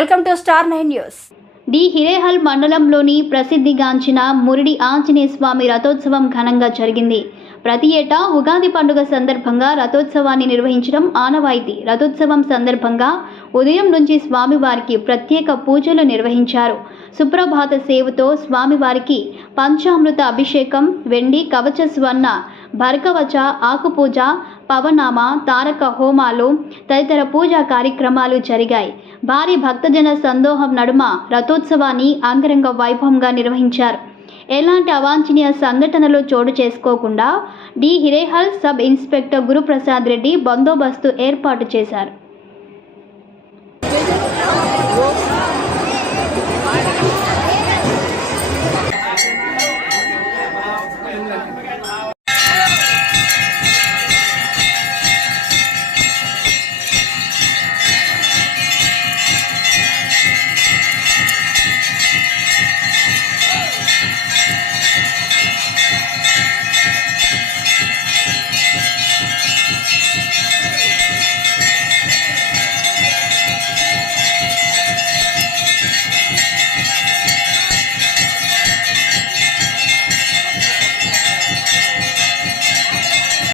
Welcome to star 9 news. D Hirehal మండలంలోని ప్రసిద్ధిగాంచిన మురిడి ఆంజనేయ స్వామి రథోత్సవం ఘనంగా జరిగింది. ప్రతి ఏటా ఉగాది పండుగ సందర్భంగా రథోత్సవాన్ని నిర్వహించడం ఆనవాయితీ. రథోత్సవం సందర్భంగా ఉదయం నుంచి స్వామివారికి ప్రత్యేక పూజలు నిర్వహించారు. సుప్రభాత సేవతో స్వామివారికి పంచామృత అభిషేకం, వెండి కవచ స్వర్ణ భర్గవచ ఆకుపూజ, పవనామ, తారక హోమాలు తదితర పూజా కార్యక్రమాలు జరిగాయి. భారీ భక్తజన సందోహం నడుమ రథోత్సవాన్ని అంగరంగ వైభవంగా నిర్వహించారు. ఎలాంటి అవాంఛనీయ సంఘటనలు చోటు చేసుకోకుండా D Hirehal sub inspector Guruprasad Reddy బందోబస్తు ఏర్పాటు చేశారు.